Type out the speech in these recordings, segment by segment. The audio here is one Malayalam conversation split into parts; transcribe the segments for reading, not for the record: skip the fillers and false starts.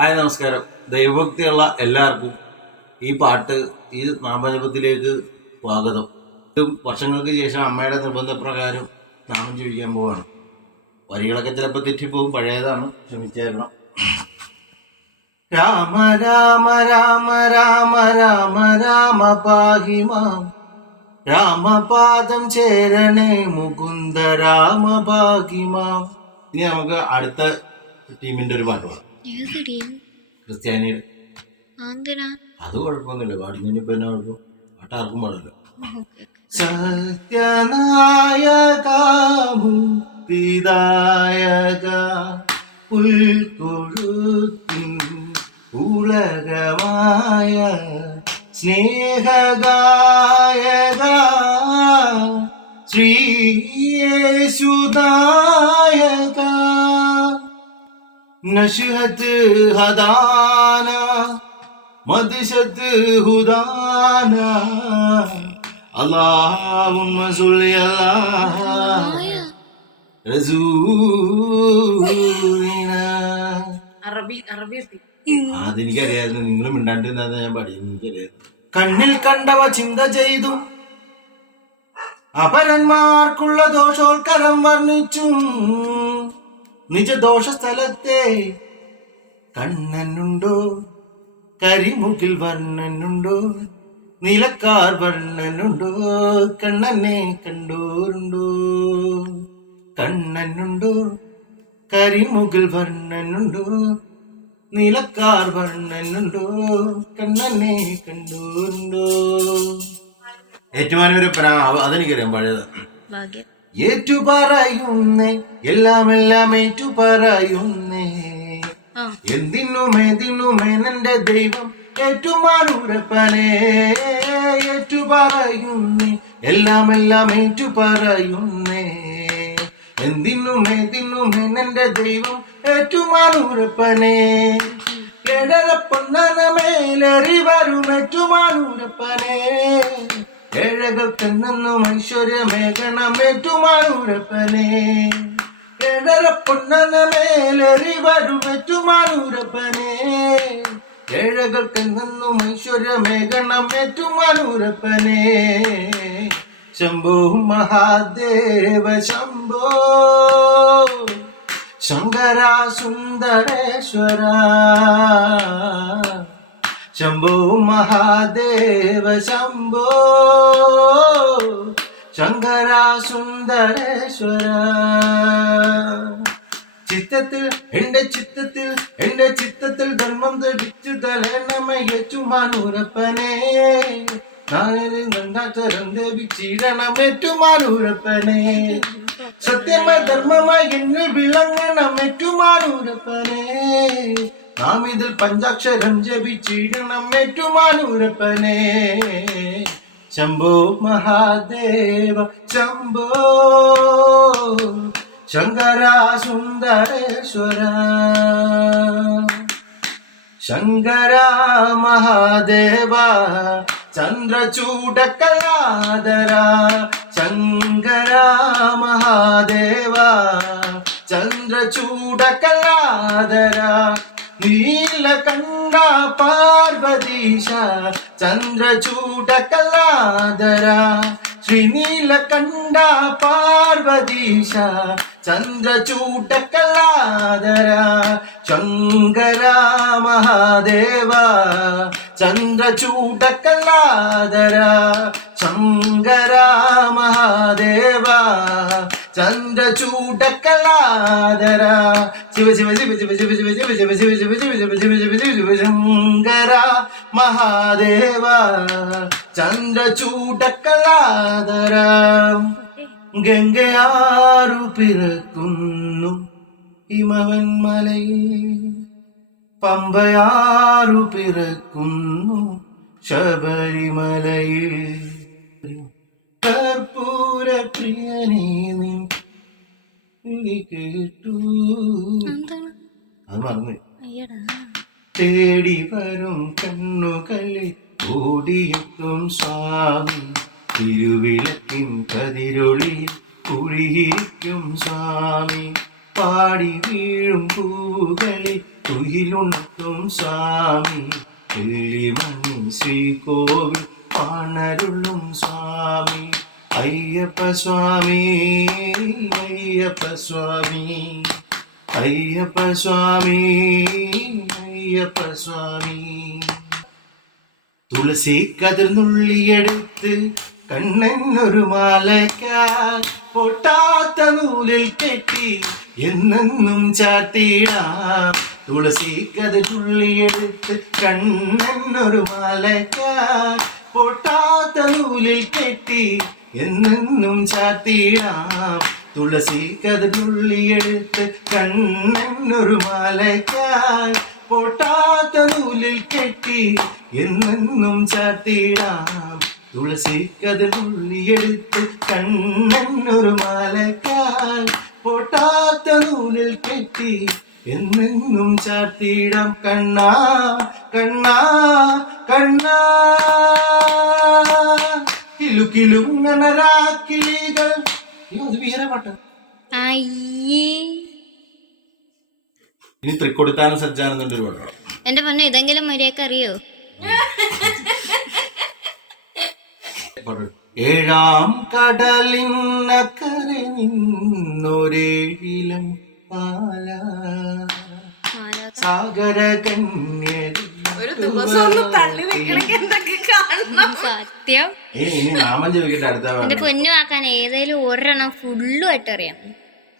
ഹായ്, നമസ്കാരം. ദൈവഭക്തിയുള്ള എല്ലാവർക്കും ഈ പാട്ട്, ഈ നാമജപത്തിലേക്ക് സ്വാഗതം. വർഷങ്ങൾക്ക് ശേഷം അമ്മയുടെ നിർബന്ധപ്രകാരം നാമം ജപിക്കാൻ പോവാണ്. വരികളൊക്കെ ചിലപ്പോൾ തെറ്റിപ്പോവും, പഴയതാണ്, ക്ഷമിച്ചേക്കണം. രാമ രാമ രാമ രാമ രാമ രാമ പാഹി മാം, രാമപാദം ചേരണേ മുകുന്ദ രാമ പാഹി മാം. ഇനി നമുക്ക് അടുത്ത ടീമിന്റെ ഒരു പാട്ട് പാടാം. ക്രിസ്ത്യാനിയുടെ. അത് കുഴപ്പമൊന്നുമില്ല, പാടുന്നതിനിപ്പോ എന്നാ കുഴപ്പം? പാട്ട് ആർക്കും പാടില്ല. സത്യനായക മുക്തിദായക ഉൾക്കൊഴുത്തിൻ ഉലകമായ സ്നേഹഗായക ശ്രീയേശുദായക നശഹത്ത് ഹദാന മദ്ശത്ത് ഹുദാന അല്ലാഹുമ്മ സ്വല്ലി അലാ റസൂലിന. അതെനിക്കറിയായിരുന്നു, നിങ്ങളും മിണ്ടാണ്ടിരുന്ന ഞാൻ പാടിയത്, എനിക്കറിയായിരുന്നു. കണ്ണിൽ കണ്ടവ ചിന്ത ചെയ്തു അപരന്മാർക്കുള്ള ദോഷോൽക്കരം വർണ്ണിച്ചു നിജദോഷ സ്ഥലത്തെ കണ്ണനുണ്ടോ, കരിമുകിൽ വർണ്ണനുണ്ടോ, നീലക്കാർ വർണ്ണനുണ്ടോ, കണ്ണനെ കണ്ടോരുണ്ടോ? കണ്ണനുണ്ടോ, കരിമുകിൽ വർണ്ണനുണ്ടോ, നീലക്കാർ വർണ്ണനുണ്ടോ, കണ്ണനെ കണ്ടോരുണ്ടോ? ഏറ്റുമാനൂരപ്പന, അതെനിക്കറിയാം, പഴയത്. ഏറ്റു പറയുന്നേ, എല്ലാം ഏറ്റു പറയുന്നേ, എന്തിനുമേ നിന്റെ ദൈവം ഏറ്റുമാനൂരപ്പനെ. ഏറ്റു പറയുന്നേ, എല്ലാം ഏറ്റു പറയുന്നേ, എന്തിനുമേ നിന്റെ ദൈവം ഏറ്റുമാനൂരപ്പനെ. എടര പൊന്നന മേലേറി വരും ഏറ്റുമാനൂരപ്പനെ, ഏഴകൾക്കെന്നും ഐശ്വര്യമേകണം ഏറ്റുമാനൂരപ്പനെ. ഏഴര പൊന്നന മേലേറി വരും ഏറ്റുമാനൂരപ്പനെ, ഏഴകൾക്കെന്നും ഐശ്വര്യമേകണം ഏറ്റുമാനൂരപ്പനെ. ശംഭോ മഹാദേവ ശംഭോ, ശങ്കര സുന്ദരേശ്വര. ശംഭോ മഹാദേവ ശംഭോ, ശങ്കര സുന്ദരേശ്വര. ചിത്തത്തിൽ എന്റെ ചിത്തത്തിൽ ധർമ്മം ധരിച്ചു തലനമ ഏറ്റുമാനൂരപ്പനെ. ഗംഗാചരം ദേവിച്ചിടണം ഏറ്റുമാനൂരപ്പനെ. സത്യമായി ധർമ്മമായി എന്നിൽ വിളങ്ങണം ഏറ്റുമാനൂരപ്പനെ. നാം ഇതിൽ പഞ്ചാക്ഷരം ജപിച്ചിടണം ഏറ്റുമാനൂരപ്പനെ. ശംഭോ മഹാദേവ ശംഭോ, ശങ്കര സുന്ദരേശ്വര. ശങ്കര മഹാദേവ ചന്ദ്രചൂഡകലാധര. ശങ്കര മഹാദേവ ചന്ദ്രചൂഡകലാധര. നീലകണ്ഠ പാർവതീശ ചന്ദ്രചൂഡകലാധര. ശ്രീനീലകണ്ഠ പാർവതീശ ചന്ദ്രചൂഡകലാധര. ശങ്കര മഹാദേവ ചന്ദ്രചൂഡകലാധര. ശങ്കര മഹാദേവ ചന്ദ്രചൂഡകലാധര. ശിവ ശിവ ശിവ ശിവ ശിവ ശിവ ശിവ ശിവ ശിവ ശിവ ശിവ ശിവ ശിവ ശിവ ശിവ ശങ്കര മഹാദേവ ചന്ദ്രചൂഡകലാധര. ഗംഗയാറു പിറക്കുന്നു ഹിമവൻ മലയിൽ, പമ്പയാറു പിറക്കുന്നു ശബരിമലയിൽ. കർപ്പൂര പ്രിയനേ നീ കേട്ടു, അത് മറന്നു. തേടി വരും കണ്ണുകളിൽ ഓടിയെത്തും സ്വാമി, തിരുവിളക്കിൻ കതിരൊളിയിൽ കുഴിയിരിക്കും സ്വാമി. പാടി വീഴും പൂകളിൽ തുയിലുണർത്തും സ്വാമി വെള്ളിമണി ശ്രീകോവിൽ പാണരുളും സ്വാമി അയ്യപ്പ സ്വാമി അയ്യപ്പ സ്വാമി അയ്യപ്പ സ്വാമി അയ്യപ്പ സ്വാമി തുളസി കതിർന്നുള്ളിയെടുത്ത് കണ്ണനൊരു മാലയ്ക്കാൽ പൊട്ടാത്ത നൂലിൽ കെട്ടി എന്നെന്നും ചാത്തിടാം തുളസി കതിർന്നുള്ളിയെടുത്ത് കണ്ണനൊരു മാലയ്ക്കാൽ പൊട്ടാത്ത നൂലിൽ കെട്ടി എന്നെന്നും ചാത്തിടാം തുളസി കതിർന്നുള്ളിയെടുത്ത് കണ്ണനൊരു മാലയ്ക്കാൽ പൊട്ടാത്ത നൂലിൽ കെട്ടി എന്നെന്നും ചാത്തിടാം തുളസി കതിർന്നുള്ളിയെടുത്ത് കണ്ണനൊരു മാലയ്ക്കാൽ പൊട്ടാത്ത നൂലിൽ കെട്ടി എന്നെന്നും ചാത്തിടാം കണ്ണാ കണ്ണാ കണ്ണാ കിലുകിലുങ്ങണരാക്കിളികൾ ഇത് വേറെ പാട്ട്. ഇനി തൃക്കൊടുത്താനും സജ്ജാനന്ദന്റെ ഒരു പാട്ടാണ്. എന്റെ പൊന്നെ ഇതെങ്കിലും മര്യാദക്ക് അറിയോ? ഏഴാം കടലിനക്കരെ നിന്നൊരേഴിലം പാല സാഗര സത്യം നാമം ചോദിക്കട്ടെ അടുത്ത എന്റെ പൊന്നു ആക്കാൻ ഏതെങ്കിലും ഒരെണ്ണം ഫുള്ളും ആയിട്ട് അറിയാം.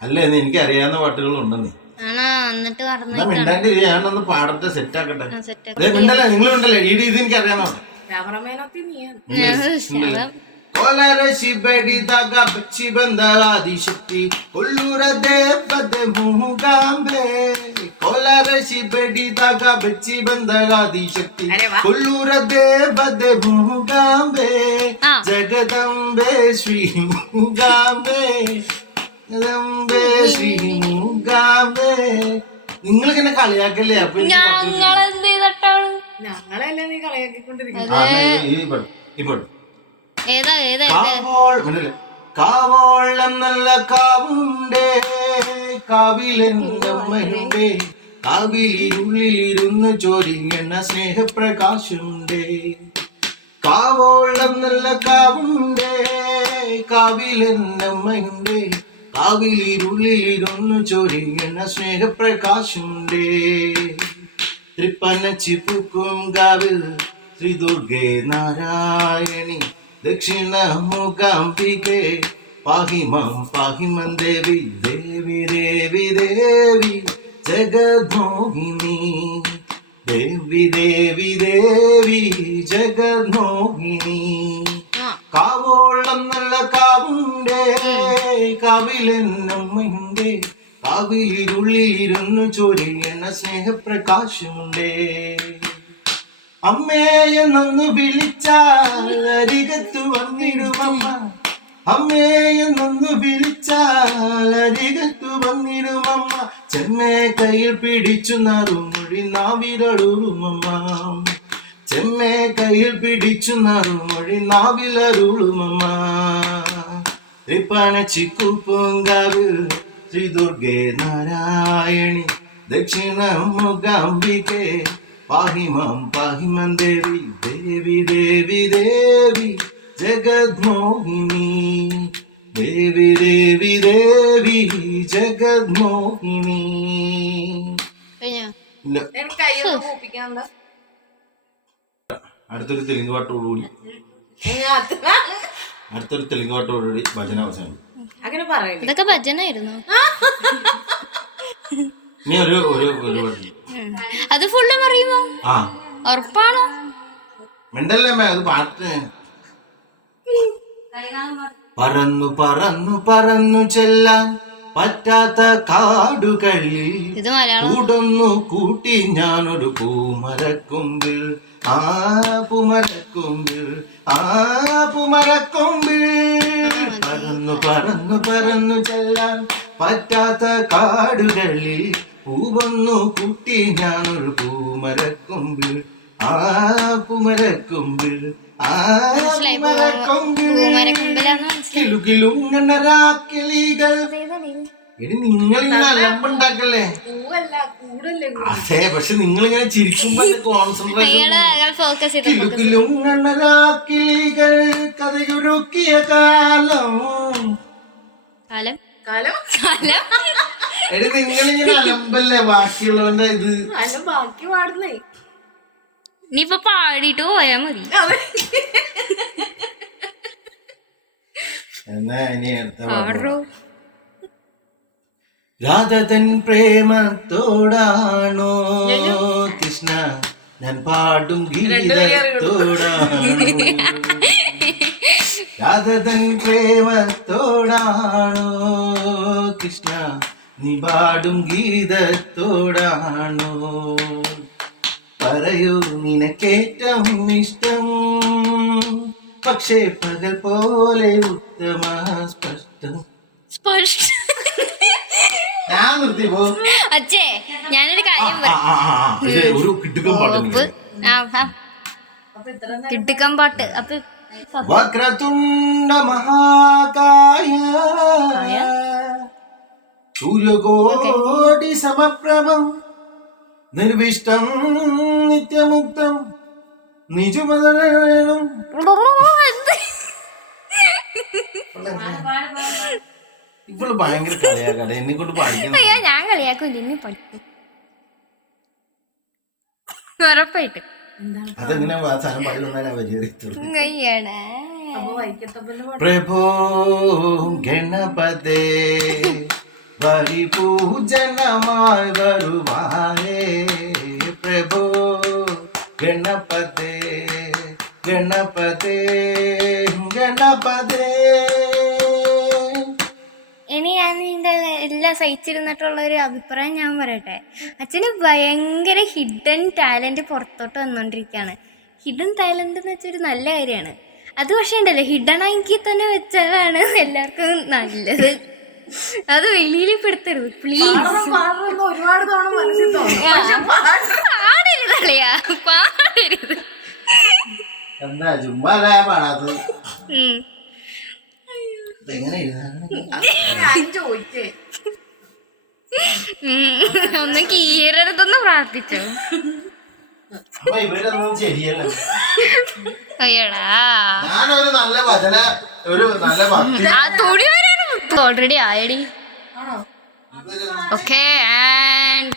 അല്ല എനിക്ക് അറിയാവുന്ന പാട്ടുകളുണ്ടെന്നേ. ആണോ? എന്നിട്ട് ഞാനൊന്ന് പാടത്തെ സെറ്റ് ആക്കട്ടെ. നിങ്ങൾ ഉണ്ടല്ലേ ഈ ഇത് എനിക്ക് അറിയാവുന്ന ಕೋಲಾರ ಶಿಬಡಿದಾಗ ಬಚ್ಚಿ ಬಂದ ಆದಿಶಕ್ತಿ ಕೊಲ್ಲೂರ ದೇವದ ಮೂಗಾಂಬೆ ಕೋಲಾರ ಶಿಬಡಿದಾಗ ಬಚ್ಚಿ ಬಂದ ಆದಿಶಕ್ತಿ ಕೊಲ್ಲೂರ ದೇವದ ಮೂಗಾಂಬೆ ಜಗದಂಬೆ ಶ್ರೀ ಮೂಗಾಂಬೆ ജഗദംബെ ശ്രീ മൂകാംബെ. നിങ്ങൾക്ക് എന്നെ കളിയാക്കല്ലേ? അപ്പൊ ഞങ്ങളെന്ത് ചെയ്തിട്ടാണ്? ഞങ്ങളല്ലേ നീ കളിയാക്കിക്കൊണ്ടിരിക്കുന്നത്. കാവോളം നല്ല കാവുണ്ടേ കാവിലെന്തമ്മയുണ്ടേ കാവിലിരുള്ളിലിരുന്ന് ചൊരിഞ്ഞ സ്നേഹപ്രകാശമുണ്ടേ. കാവോളം നല്ല കാവുണ്ടേ കാവിലെന്തമ്മയുണ്ടേ കാവിലിരുള്ളിലിരുന്ന് ചൊരിഞ്ഞ സ്നേഹപ്രകാശമുണ്ടേ. തൃപ്പനച്ചി പൂക്കും കാവിൽ ശ്രീ ദുർഗേ നാരായണി ദക്ഷിണ മൂകാംബികെ പാഹിമാം പാഹിമം ദേവി ദേവി ദേവി ദേവി ജഗദ്മോഹിനി ദേവി ദേവി ദേവി ജഗദ്മോഹിനി. കാവോളം നല്ല കാവുണ്ടേ കാവിലെന്നമ്മയുണ്ടേ കാവിലിരുള്ളിലിരുന്നു ചൊരിയണ സ്നേഹപ്രകാശമുണ്ടേ. അമ്മേയെന്നൊന്ന് വിളിച്ചാൽ അരികത്തു വന്നിടുമമ്മ അമ്മേയെന്നൊന്ന് വിളിച്ചാൽ അരികത്തു വന്നിടുമമ്മ ചെമ്മേ കയ്യിൽ പിടിച്ചു നറുമൊഴി നാവിലറുളുമമ്മ ചെമ്മേ കയ്യിൽ പിടിച്ചു നറുമൊഴി നാവിലറുളുമമ്മ. തൃപ്പനച്ചിക്കുപ്പൂങ്കാവ് ശ്രീ ദുർഗേ നാരായണി ദക്ഷിണ മൂകാംബികെ പാഹിമാം പാഹിമം ദേവി ദേവി ദേവി ദേവി ജഗദ്മോഹിനി ദേവി ദേവി ദേവി ജഗദ്മോഹിനി. അടുത്തൊരു തെലുങ്ക് പാട്ടോടുകൂടി ഭജന അവസാനം. ഇതൊക്കെ ഭജനായിരുന്നു. നീ ഒരു അത് ഫുള്ള് പറയുമോ? ഉറപ്പാണോ? മിണ്ടല്ലേ അത് പാട്ട്. പറന്നു പറന്നു പറന്നു ചെല്ലാൻ പറ്റാത്ത കാടുകളിൽ കൂടൊന്നു കൂട്ടി ഞാനൊരു പൂമരക്കൊമ്പിൽ പൂമരക്കൊമ്പിൽ പൂമരക്കൊമ്പിൽ പറന്നു പറന്നു പറന്നു ചെല്ലാൻ പറ്റാത്ത കാടുകളിൽ പൂവൊന്നു കൂട്ടി ഞാനൊരു പൂമരക്കൊമ്പിൽ പൂമരക്കൊമ്പിൽ കിലുകിലുങ്ങണരാക്കിളികൾ എടി നിങ്ങളിങ്ങനെ അലമ്പുണ്ടാക്കല്ലേ. പൂവല്ല കൂടല്ലേ. അതെ, പക്ഷെ നിങ്ങളിങ്ങനെ ചിരിക്കുമ്പോ കോൺസെൻട്രേഷൻ. ഫോക്കസ് ചെയ്ത് കിലുക്കിലും കിളികൾ കഥയുരുക്കിയ കാലം. കാലം കാലം കാലം എടി നിങ്ങളിങ്ങനെ അലമ്പല്ലേ ബാക്കിയുള്ളവന്റെ ഇത്. അല്ല ബാക്കി പാടുന്നേ. നീ പാടിയിട്ട് പോയാ മതി. എന്നാ ഇനി അടുത്ത പാടോ. രാധതൻ പ്രേമത്തോടാണോ കൃഷ്ണ ഞാൻ പാടും ഗീതത്തോടാണോ. രാധതൻ പ്രേമത്തോടാണോ കൃഷ്ണ നീ പാടും ഗീതത്തോടാണോ. പറയൂ നിനക്കേറ്റവും ഇഷ്ടം, പക്ഷേ പകൽ പോലെ ഉത്തമ സ്പഷ്ടം. ഞാൻ നിർത്തി പോ. അച്ഛേ ഞാനൊരു കാര്യം ഒരു കിട്ടുക്കം പാട്ട്. അപ്പൊ ഇത്ര കിട്ടുക്കം പാട്ട്. അപ്പൊ വക്രതുണ്ട മഹാകായ സൂര്യകോടി സമപ്രഭം നിർവിഷ്ടം നിത്യമുക്തം നിജുമതനും. ഇപ്പോഴും ഭയങ്കര കളിയാക്കാടെ എന്നെ കൊണ്ട് പാടിക്കണം. അയ്യോ ഞാൻ കളിയാക്കൂല, ഇനി പഠിക്കും ഉറപ്പായിട്ട്. അതെങ്ങനെ സാധനം പാടി വന്നാലും വലിയ കയ്യടാ. അപ്പൊ വൈക്കത്തപ്പന്റെ പാട്ട്. പ്രഭോ ഗണപതേ പരിപൂജനമായി വരുവാനേ. പ്രഭോ ഗണപതേ ഗണപതേ ഗണപതേ. ഇനി ഞാൻ ഇതിന്റെ എല്ലാം സഹിച്ചിരുന്നിട്ടുള്ള ഒരു അഭിപ്രായം ഞാൻ പറയട്ടെ. അച്ഛന് ഭയങ്കര ഹിഡൻ ടാലന്റ് പുറത്തോട്ട് വന്നോണ്ടിരിക്കുകയാണ്. ഹിഡൻ ടാലന്റ് എന്ന് വെച്ചാൽ ഒരു നല്ല കാര്യമാണ്. അത് പക്ഷേ ഉണ്ടല്ലോ, ഹിഡൻ ആക്കി തന്നെ വെച്ചാലാണ് എല്ലാവർക്കും നല്ലത്. അത് വെളിയിൽ പെടുത്തരുത് പ്ലീസ്. പാടണമെന്ന് ഒരുപാട് തവണ മനസ്സിൽ തോന്നും. പാടരുത് കളിയാ, പാടരുത്. എന്താ ചുമ്മാ പാടാത്തത്. എങ്ങനെ ഞാൻ ചോദിച്ചേ. ഒന്ന് കീറരുതെന്ന് പ്രാർത്ഥിച്ചോ. അപ്പൊ ഇവരൊന്നും ശരിയല്ല. അയ്യടാ ഞാനൊരു നല്ല വചന ഒരു നല്ല ഭക്തി തുണി വരെ ഓൾറെഡി ആയടി. ആണോ? Okay and